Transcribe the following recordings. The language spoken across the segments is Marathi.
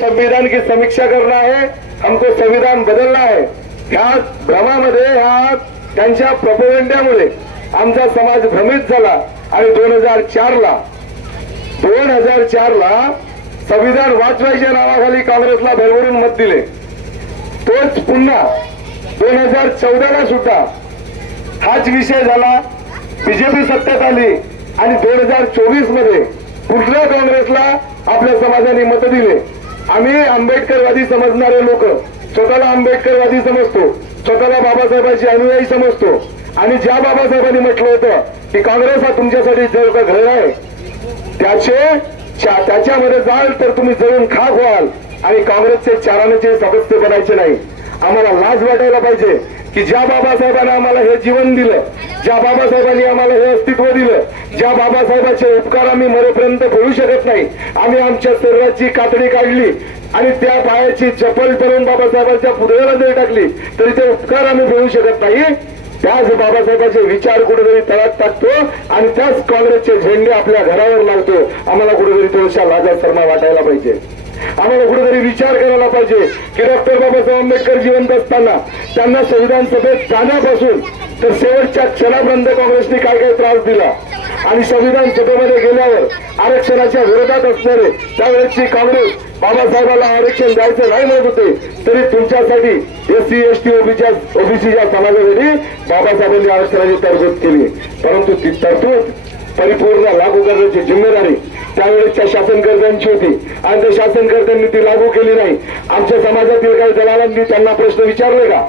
संविधान की समीक्षा करना है हमको संविधान बदलना है। ह्या भ्रमामध्ये ह्या त्यांच्या प्रपोगंड्यामुळे आमचा समाज भ्रमित झाला आणि दोन हजार चार ला दोन हजार चार ला संविधान वाचवायच्या नावाखाली काँग्रेसला भरभरून मत दिले. तोच पुन्हा दोन हजार चौदाला सुद्धा हाच विषय झाला. बीजेपी सत्तेत आली आणि दोन हजार चोवीसमध्ये पुन्हा काँग्रेसला आपल्या समाजाने मत दिले? आम्ही आंबेडकरवादी समजणारे लोक स्वतःला आंबेडकरवादी समजतो स्वतःला बाबासाहेबांची अनुयायी समजतो. आणि ज्या बाबासाहेबांनी म्हटलं होतं की काँग्रेस हा तुमच्यासाठी जर का घर आहे त्याचे त्याच्यामध्ये जाल तर तुम्ही जळून खाक व्हाल. आणि काँग्रेसचे चाराण्याचे सदस्य बनायचे नाही. आम्हाला लाज वाटायला पाहिजे की ज्या बाबासाहेबांनी आम्हाला हे जीवन दिलं ज्या बाबासाहेबांनी आम्हाला हे अस्तित्व दिलं ज्या बाबासाहेबांचे उपकार आम्ही मरेपर्यंत बोलू शकत नाही आम्ही आमच्या शरीराची कातडी काढली आणि त्या पायाची चपल करून बाबासाहेबांच्या पुतळ्याला जरी टाकली तरी ते उपकार आम्ही फेडू शकत नाही. त्याच बाबासाहेबांचे विचार कुठेतरी तळात टाकतो आणि त्याच काँग्रेसचे झेंडे आपल्या घरावर लावतो. आम्हाला कुठेतरी थोडशा लाजा शर्मा वाटायला पाहिजे. आम्हाला कुठेतरी विचार करायला पाहिजे की डॉक्टर बाबासाहेब आंबेडकर जिवंत असताना त्यांना संविधान सभेत जाण्यापासून तर शेवटच्या क्षणापर्यंत काँग्रेसने काय काय त्रास दिला? आणि संविधान सभेमध्ये गेल्यावर आरक्षणाच्या विरोधात असणारे त्यावेळेसची काँग्रेस बाबासाहेबाला आरक्षण द्यायचं नाही म्हणत होते तरी तुमच्यासाठी एस सी एस टी ओबीच्या ओबीसीच्या समाजासाठी बाबासाहेबांनी आरक्षणाची तरतूद केली. परंतु ती तरतूद परिपूर्ण लागू करण्याची जिम्मेदारी त्यावेळेसच्या शासनकर्त्यांची होती. आणि त्या शासनकर्त्यांनी ती लागू केली नाही. आमच्या समाजातील काही दलालांनी त्यांना प्रश्न विचारले का?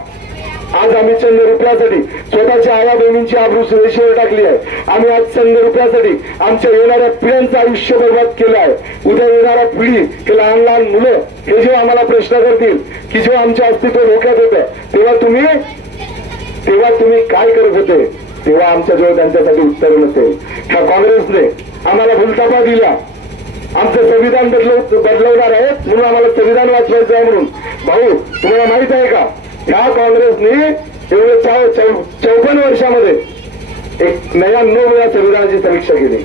आज आम्ही चंद रुपयासाठी स्वतःच्या आया बहिणींची आबरू सुरेशीवर टाकली आहे. आम्ही आज चंद रुपयासाठी आमच्या येणाऱ्या पिढ्यांचं आयुष्य बर्बाद केलं आहे. उद्या येणाऱ्या पिढी हे लहान लहान मुलं हे जेव्हा आम्हाला प्रश्न करतील की जेव्हा आमचे अस्तित्व धोक्यात होतं तेव्हा तुम्ही तेव्हा तुम्ही काय करत होते? तेव्हा आमच्याजवळ त्यांच्यासाठी उत्तर नसेल. ह्या काँग्रेसने आम्हाला भूलतापा दिल्या आमचं संविधान बदलव बदलवणार आहे म्हणून आम्हाला संविधान वाचवायचं आहे म्हणून. भाऊ तुम्हाला माहीत आहे का? ह्या काँग्रेसने एवढे चौपन्न वर्षामध्ये एक नव्या नऊ वेळा संविधानाची समीक्षा केली.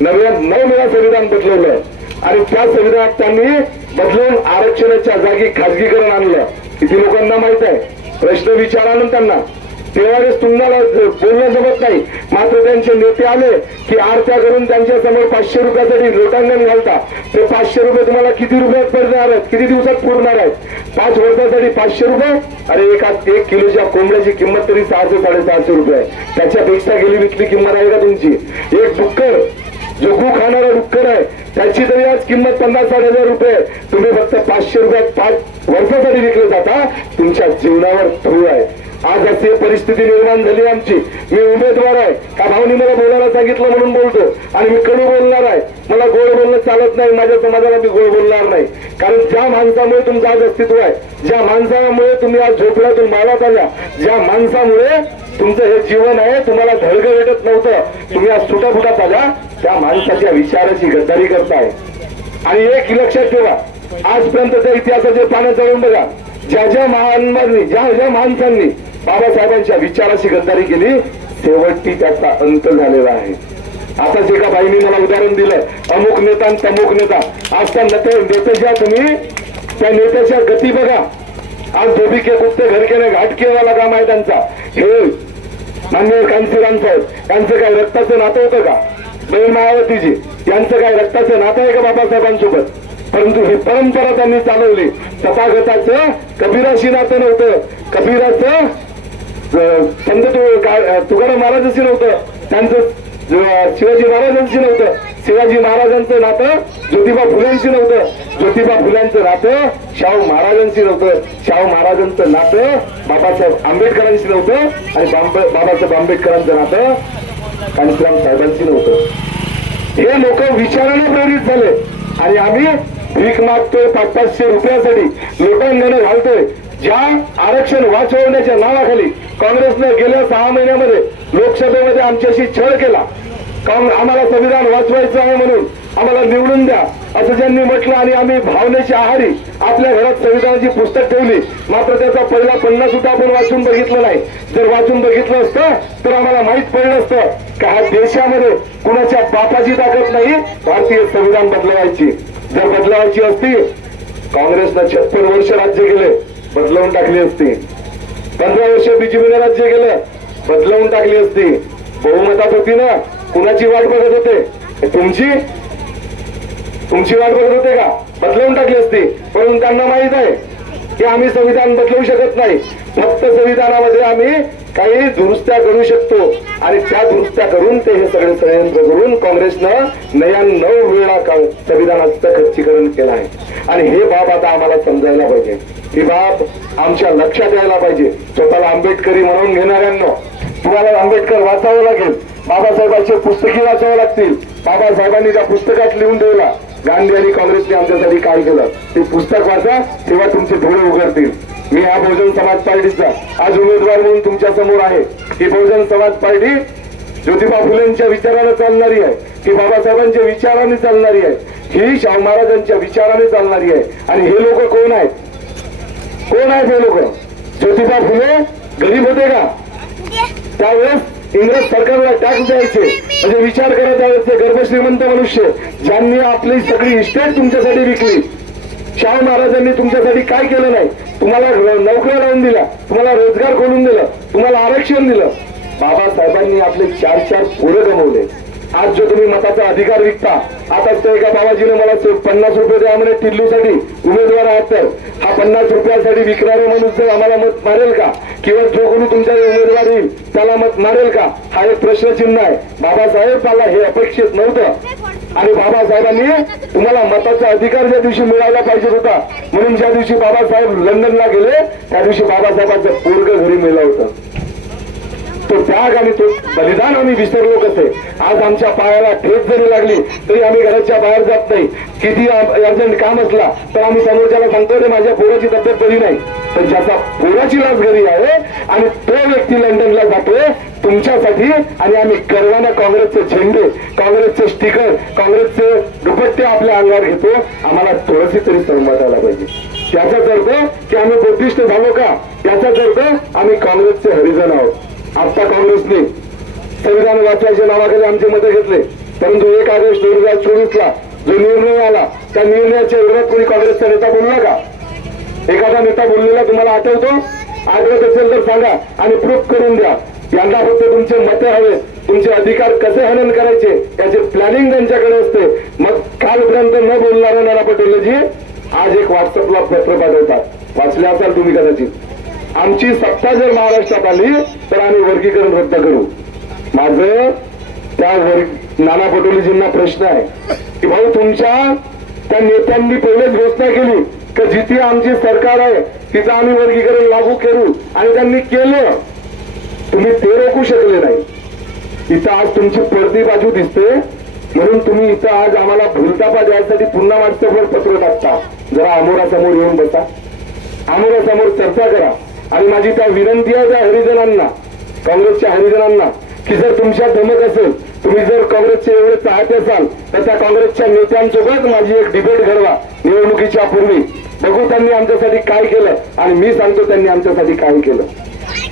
नव्या नऊ वेळा संविधान बदलवलं. आणि त्या संविधानात त्यांनी बदलून आरक्षणाच्या जागी खाजगीकरण आणलं. किती लोकांना माहीत आहे? प्रश्न विचारा त्यांना. त्यावेळेस तुम्हाला बोलणं जमत नाही मात्र त्यांचे नेते आले की आरत्या करून त्यांच्यासमोर पाचशे रुपयासाठी लोटांगण घालता. ते पाचशे रुपये तुम्हाला किती रुपयात पडणार आहेत? किती दिवसात पुरणार आहेत? पाच वर्षासाठी पाचशे रुपये? अरे एका एक किलोच्या कोंबड्याची किंमत तरी सहाशे साडेसहाशे रुपये. आहे त्याच्यापेक्षा गेली विकली किंमत आहे का तुमची? एक डुक्कर जो गु खाणारा डुक्कर आहे त्याची तरी आज किंमत पन्नास साठ हजार रुपये. आहे. तुम्ही फक्त पाचशे रुपयात पाच वर्षासाठी विकले जाता. तुमच्या जीवनावर धूळ आहे. आज अशी परिस्थिती निर्माण झाली आमची. मी उमेदवार आहे. का भाऊनी मला बोलायला सांगितलं म्हणून बोलतो. आणि मी कडू बोलणार आहे. मला गोड बोलणं चालत नाही. माझ्या समाजाला मी गोड बोलणार नाही. कारण ज्या माणसामुळे तुमचं आज अस्तित्व आहे ज्या माणसामुळे तुम्ही आज झोपड्यातून माळात आल्या ज्या माणसामुळे तुमचं हे जीवन आहे तुम्हाला धडग भेटत नव्हतं. तुम्ही आज सुटाफुटात आल्या. त्या माणसाच्या विचाराची गद्दारी करताय. आणि एक लक्षात ठेवा. आजपर्यंत त्या इतिहासाचे पानं चढून बघा. ज्या ज्या महान ज्या ज्या माणसांनी बाबासाहेबांच्या विचाराची गद्दारी केली शेवटी त्याचा अंत झालेला आहे. आताच एका बाईंनी मला उदाहरण दिलं अमुक नेता तमुक नेता. आज त्या नेते नेत्याच्या तुम्ही त्या नेत्याच्या गती बघा. आज धोबी के कुत्ते घर केले घाट केवाला काम आहे त्यांचा हे मान्य कांतीराम साहेब यांचं काय रक्ताचं नातं होतं का? बहीण मायावतीजी यांचं काय रक्ताचं नातं आहे का बाबासाहेबांसोबत? परंतु ही परंपरा त्यांनी चालवली. तथागताचं कबीराशी नातं नव्हतं. कबीराचं संत तु- तुकाराम महाराजांशी नव्हतं त्यांचं शिवाजी महाराजांशी नव्हतं शिवाजी महाराजांचं नातं ज्योतिबा फुल्यांशी नव्हतं ज्योतिबा फुल्यांचं नातं शाहू महाराजांशी नव्हतं शाहू महाराजांचं नातं बाबासाहेब आंबेडकरांशी नव्हतं आणि बाबासाहेब आंबेडकरांचं नातं कांतीराम साहेबांशी नव्हतं हे लोक विचाराने प्रेरित झाले. आणि आम्ही भीक मागतोय पाच पाचशे रुपयासाठी. लोटांगण घालतोय. ज्या आरक्षण वाचवण्याच्या नावाखाली काँग्रेसनं गेल्या सहा महिन्यामध्ये लोकसभेमध्ये आमच्याशी छळ केला. आम्हाला संविधान वाचवायचं आहे म्हणून आम्हाला निवडून द्या असं ज्यांनी म्हटलं आणि आम्ही भावनेची आहारी आपल्या घरात संविधानाची पुस्तक ठेवली. मात्र त्याचा पहिला पन्नास सुद्धा आपण वाचून बघितलं नाही. जर वाचून बघितलं असतं तर आम्हाला माहीत पडलं असतं का ह्या देशामध्ये कुणाच्या बापाची ताकद नाही भारतीय संविधान बदलवायची. जर बदलवायची असती काँग्रेसनं छप्पन वर्ष राज्य केले. बदलवून टाकली असती. पंधरा वर्ष बीजेपीने राज्य केलं बदलवून टाकली असती. बहुमतात होती ना कुणाची वाट बघत होते? तुमची? तुमची वाट बघत होते का? बदलवून टाकली असती. परंतु त्यांना माहीत आहे की आम्ही संविधान बदलवू शकत नाही. फक्त संविधानामध्ये आम्ही काही दुरुस्त्या करू शकतो. आणि त्या दुरुस्त्या करून ते हे सगळे षडयंत्र करून काँग्रेसनं नया नऊ वेळा का- संविधानाचं खच्चीकरण केलं आहे. आणि हे बाब आता आम्हाला समजायला पाहिजे. ही बाब आमच्या लक्षात यायला पाहिजे. स्वतःला आंबेडकरी म्हणून घेणाऱ्यांना. तुम्हाला आंबेडकर वाचावं लागेल. बाबासाहेबांचे पुस्तके वाचावं लागतील. बाबासाहेबांनी त्या पुस्तकात लिहून ठेवला गांधी आणि काँग्रेसने आमच्यासाठी काय केलं ते पुस्तक वाचा तेव्हा तुमचे डोळे उघडतील. मी हा बहुजन समाज पार्टीचा आज उमेदवार म्हणून तुमच्यासमोर आहे. ही बहुजन समाज पार्टी ज्योतिबा फुलेंच्या विचाराने चालणारी आहे. ती बाबासाहेबांच्या विचाराने चालणारी आहे. ही शाहू महाराजांच्या विचाराने चालणारी आहे. आणि हे लोक कोण आहेत? कोण आहेत हे लोक? ज्योतिबा फुले गरीब होते का? त्यावेळेस इंग्रज सरकारला टॅक्स द्यायचे. म्हणजे विचार करा त्यावेळेस ते गर्भश्रीमंत मनुष्य ज्यांनी आपली सगळी इस्टेट तुमच्यासाठी विकली. शाहू महाराजांनी तुमच्यासाठी काय केलं नाही? तुम्हाला नोकऱ्या लावून दिला तुम्हाला रोजगार खोलून दिलं तुम्हाला आरक्षण दिलं. बाबासाहेबांनी आपले चार चार पोरं गमवले. आज जो तुम्ही मताचा अधिकार विकता आता तो एका बाबाजीने मला पन्नास रुपये द्या म्हणे टिल्लूसाठी. उमेदवार आहात तर. हा पन्नास रुपयासाठी विकणारा माणूस जर आम्हाला मत मारेल का? किंवा जो कोणी तुमच्या उमेदवार येईल त्याला मत मारेल का? हा एक प्रश्नचिन्ह आहे. बाबासाहेब मला हे अपेक्षित नव्हतं. आणि बाबासाहेबांनी तुम्हाला मताचा अधिकार ज्या दिवशी मिळायला पाहिजे होता म्हणून ज्या दिवशी बाबासाहेब लंडनला गेले त्या दिवशी बाबासाहेबांचं पोरग घरी मिळलं होतं. तो त्याग आणि तो बलिदान आम्ही विसरलो कसे? आज आमच्या पायाला ठेच जरी लागली तरी आम्ही घराच्या बाहेर जात नाही. किती अर्जंट काम असला तर आम्ही समोरच्याला सांगतो रे माझ्या पोराची तब्येत बरी नाही. तर ज्याचा पोराची लाच घरी आहे आणि तो व्यक्ती लंडनला जातोय तुमच्यासाठी आणि आम्ही गर्वानं काँग्रेसचे झेंडे काँग्रेसचे स्टिकर काँग्रेसचे दुपट्टे आपल्या अंगावर घेतो आम्हाला थोडंशी तरी सहमत पाहिजे. त्याचाच अर्थ की आम्ही बुद्धिष्ट झालो का? त्याचाच अर्थ आम्ही काँग्रेसचे हरिजन आहोत. आता काँग्रेसने संविधान वाचवायच्या नावाखाली आमचे मते घेतले. परंतु एक ऑगस्ट दोन हजार चोवीस ला जो निर्णय आला त्या निर्णयाच्या विरोधात कोणी काँग्रेसचा नेता बोलला का? एखादा नेता बोललेला तुम्हाला आठवतो? आठवत असेल तर सांगा आणि प्रूफ करून द्या. यांना फक्त तुमचे मते हवे तुमचे अधिकार कसे हनन करायचे याचे प्लॅनिंग त्यांच्याकडे असते. मग कालपर्यंत न बोलणारा नाना पटेलजी आज एक व्हॉट्सअपला पत्र पाठवतात. वाचले असाल तुम्ही कदाचित. आमची सत्ता जर महाराष्ट्रात आली तर आम्ही वर्गीकरण रद्द करू. माझं त्या वर्ग नाना पटोलेजींना प्रश्न आहे. की भाऊ तुमच्या त्या नेत्यांनी पहिलेच घोषणा केली की जिथे आमची सरकार आहे तिचं आम्ही वर्गीकरण लागू करू आणि त्यांनी केलं. तुम्ही ते रोखू शकले नाही. इथं आज तुमची पडदी बाजू दिसते. म्हणून तुम्ही इथं आज आम्हाला भूलतापा द्यायसाठी पुन्हा व्हॉट्सअपवर पत्र टाकता. जरा अमोरासमोर येऊन बसा. आमोरासमोर चर्चा करा. आणि माझी त्या विनंती आहे त्या हरिजनांना काँग्रेसच्या हरिजनांना की जर तुमच्या धमक असेल तुम्ही जर काँग्रेसचे एवढे चाहते असाल तर त्या काँग्रेसच्या नेत्यांसोबत माझी एक डिबेट घडवा निवडणुकीच्या पूर्वी. बघू त्यांनी आमच्यासाठी काय केलं आणि मी सांगतो त्यांनी आमच्यासाठी काय केलं.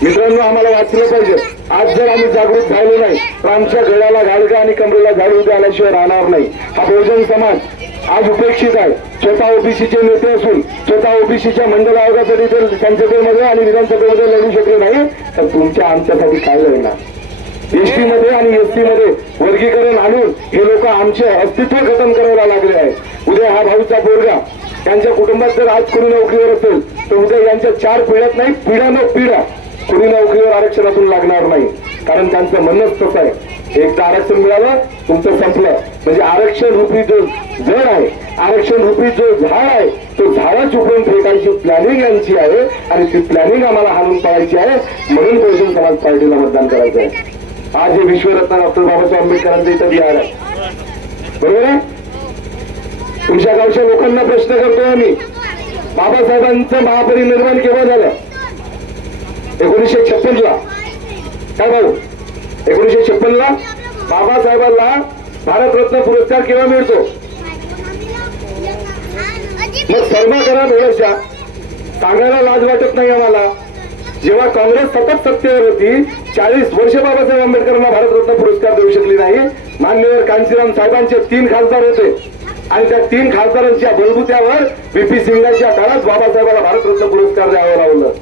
मित्रांनो आम्हाला वाचलं पाहिजे. आज जर आम्ही जागृत झालो नाही तर आमच्या गळ्याला घालका आणि कमरेला झाडू द्यायल्याशिवाय राहणार नाही. हा बहुजन समाज आज उपेक्षित आहे. स्वतः ओबीसीचे नेते असून स्वतः ओबीसीच्या मंडल आयोगासाठी ते संसदेमध्ये आणि विधानसभेमध्ये लढू शकले नाही तर तुमच्या आमच्यासाठी काय लढणार? एसटी मध्ये आणि एसटी मध्ये वर्गीकरण आणून हे लोक आमचे अस्तित्व खतम करायला लागले आहे. उद्या हा भाऊचा पोरगा त्यांच्या कुटुंबात जर आज कोणी नोकरीवर असेल तर उद्या यांच्या चार पिढ्यात नाही पिढ्या न पिढ्या कोणी नोकरीवर आरक्षणातून लागणार नाही. कारण त्यांचं म्हणणंच तसं आहे. एकदा आरक्षण मिळालं तुमचं संपलं. म्हणजे आरक्षण रुपी जो जड आहे आरक्षण रुपी जो झाड आहे तो झाडा उपडून फेकायची प्लॅनिंग यांची आहे आणि ती प्लॅनिंग आम्हाला हाणून पाडायची आहे. म्हणून बहुजन समाज पार्टीला मतदान करायचं आहे. आज हे विश्वरत्न डॉक्टर बाबासाहेब आंबेडकरांचं इथं बिहार आहे. बरोबर आहे? तुमच्या गावच्या लोकांना प्रश्न करतो आम्ही. बाबासाहेबांचं महापरिनिर्माण केव्हा झालं? एकोणीसशे छप्पन ला काय भाऊ? एकोणीसशे छप्पन ला बाबासाहेबांना भारतरत्न पुरस्कार केव्हा मिळतो? मग सर्व करा थोड्याशा सांगायला लाज वाटत नाही आम्हाला. जेव्हा काँग्रेस सतत सत्तेवर होती चाळीस वर्ष बाबासाहेब आंबेडकरांना भारतरत्न पुरस्कार देऊ शकली नाही मान्यवर कांशीराम साहेबांचे तीन खासदार होते. आणि त्या तीन खासदारांच्या बलबुत्यावर बीपी सिंगांच्या काळात बाबासाहेबांना भारतरत्न पुरस्कार द्यावं लावलं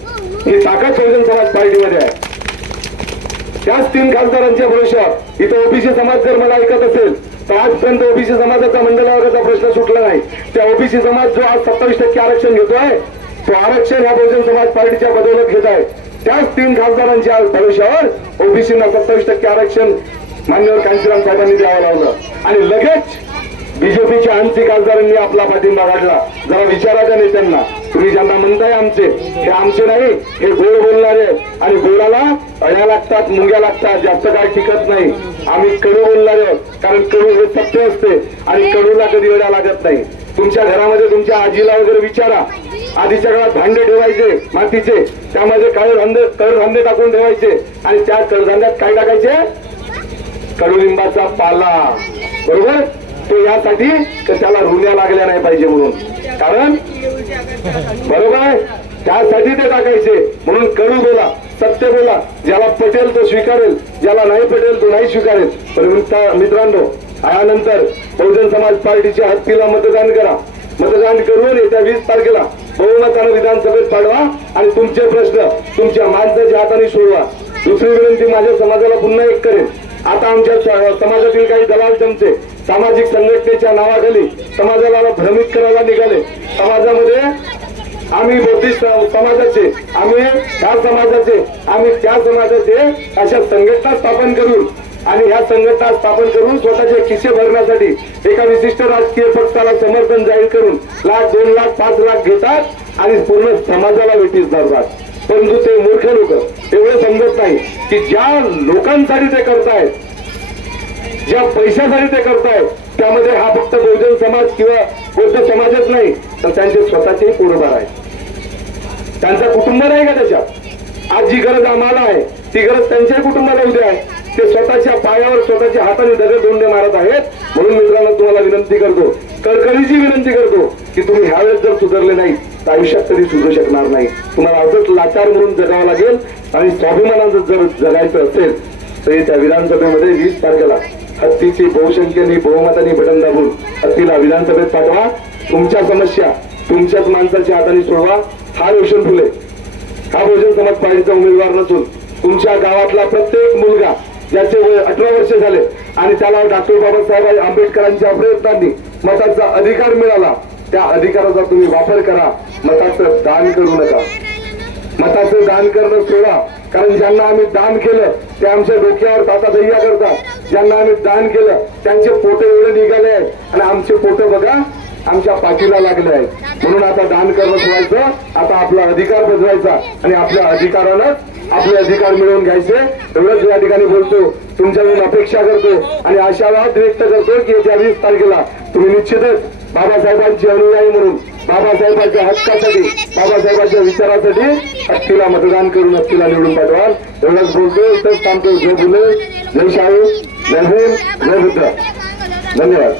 ही ताकद बहुजन समाज पार्टीमध्ये आहे. त्याच तीन खासदारांच्या भविष्यात इथं ओबीसी समाज जर मला ऐकत असेल तर आजपर्यंत ओबीसी समाजाचा मंडळ प्रश्न सुटला नाही. त्या ओबीसी समाज जो आज सत्तावीस टक्के आरक्षण घेतोय तो आरक्षण ह्या बहुजन समाज पार्टीच्या बदौलत घेत आहे. त्याच तीन खासदारांच्या भविष्यावर ओबीसीना सत्तावीस टक्के आरक्षण मान्यवर कांतीराम साहेबांनी द्यावं लावलं आणि लगेच बीजेपीच्या आणखी खासदारांनी आपला पाठिंबा काढला जरा विचाराच्या नेत्यांना. तुम्ही ज्यांना म्हणताय आमचे हे आमचे नाही हे गोड बोलणारे आणि गोडाला अळ्या लागतात मुंग्या लागतात जास्त काय टिकत नाही. आम्ही कडू बोलणारे कारण कडू हे सत्य असते आणि कडूला कधी वेळा लागत नाही. तुमच्या घरामध्ये तुमच्या आजीला वगैरे विचारा. आधीच्या काळात भांडे ठेवायचे मातीचे. त्यामध्ये काळे धांदे टाकून ठेवायचे. आणि त्या कडधान्यात काय टाकायचे? कडुलिंबाचा पाला. बरोबर? तो यासाठी तर त्याला रुण्या लागल्या नाही पाहिजे म्हणून. कारण बरोबर आहे? त्यासाठी ते टाकायचे. म्हणून करू बोला सत्य बोला. ज्याला पटेल तो स्वीकारेल. ज्याला नाही पटेल तो नाही स्वीकारेल. पण मित्रांनो यानंतर बहुजन समाज पार्टीच्या हत्तीला मतदान करा. मतदान करून येत्या वीस तारखेला बहुमतानं विधानसभेत पाडवा आणि तुमचे प्रश्न तुमच्या माणसाच्या हाताने सोडवा. दुसरी विनंती माझ्या समाजाला पुन्हा एक करेन. आता आमच्या समाजातील काही दलाल चमचे सामाजिक संघटनेच्या नावाखाली समाजाला भ्रमित करायला निघाले. समाजामध्ये आम्ही बौद्धिस्ट समाजाचे आम्ही ह्या समाजाचे आम्ही त्या समाजाचे अशा संघटना स्थापन करून आणि ह्या संघटना स्थापन करून स्वतःचे खिसे भरण्यासाठी एका विशिष्ट राजकीय पक्षाला समर्थन जाहीर करून लाख दोन लाख पाच लाख घेतात आणि पूर्ण समाजाला वेटीस धरतात. परंतु ते मूर्ख लोक एवढं समजत नाही की ज्या लोकांसाठी ते करतायत ज्या पैशासाठी ते करतायत त्यामध्ये हा फक्त बहुजन समाज किंवा बौद्ध समाजच नाही तर त्यांचे स्वतःचे पोरबार आहेत. त्यांचा कुटुंब नाही का त्याच्यात? आज जी गरज आम्हाला आहे ती गरज त्यांच्याही कुटुंबाला उद्या आहे ते स्वतःच्या पायावर स्वतःच्या हाताने दगड धोंडे मारत आहेत. म्हणून मित्रांनो तुम्हाला विनंती करतो कडकडीची विनंती करतो की तुम्ही ह्यावेळेस जर सुधारले नाही तर आयुष्यात कधी सुधरू शकणार नाही. तुम्हाला असंच लाचार म्हणून जगावं लागेल. आणि स्वाभिमानाचं जर जगायचं असेल तर येत्या विधानसभेमध्ये वीस तारखेला हत्तीची बहुसंख्येने बहुमताने बटन दाबून हत्तीला विधानसभेत पाठवा. तुमच्या समस्या तुमच्याच माणसाच्या हाताने सोडवा. हा रोशन फुले. हा बहुजन समाज पार्टीचा उमेदवार नसून तुमच्या गावातला प्रत्येक मुलगा ज्याचे वय अठरा वर्ष झाले आणि त्याला डॉक्टर बाबासाहेब आंबेडकरांच्या प्रयत्नांनी मताचा अधिकार मिळाला त्या अधिकाराचा तुम्ही वापर करा. मताचं दान करू नका. मताचं दान करणं सोडा. कारण ज्यांना आम्ही दान केलं ते आमच्या डोक्यावर ताता दैया करतात. ज्यांना आम्ही दान केलं त्यांचे पोटे एवढे निघाले आहेत. आणि आमचे पोटे बघा आमच्या पाठीला लागले आहेत. म्हणून आता दान करणं व्हायचं आता आपला अधिकार बजवायचा. आणि आपल्या अधिकारानंच आपले अधिकार मिळवून घ्यायचे. एवढंच या ठिकाणी बोलतो. तुमच्याकडून अपेक्षा करतो. आणि आशावाद व्यक्त करतो की येत्या वीस तारखेला. तुम्ही निश्चितच बाबासाहेबांची अनुयायी म्हणून बाबासाहेबांच्या हक्कासाठी बाबासाहेबांच्या विचारासाठी हत्तीला मतदान करून हत्तीला निवडून पाठवाल. एवढंच बोलतो इथंच थांबतो. जय फुले जय शाहू जय भीम जय बुद्ध. धन्यवाद.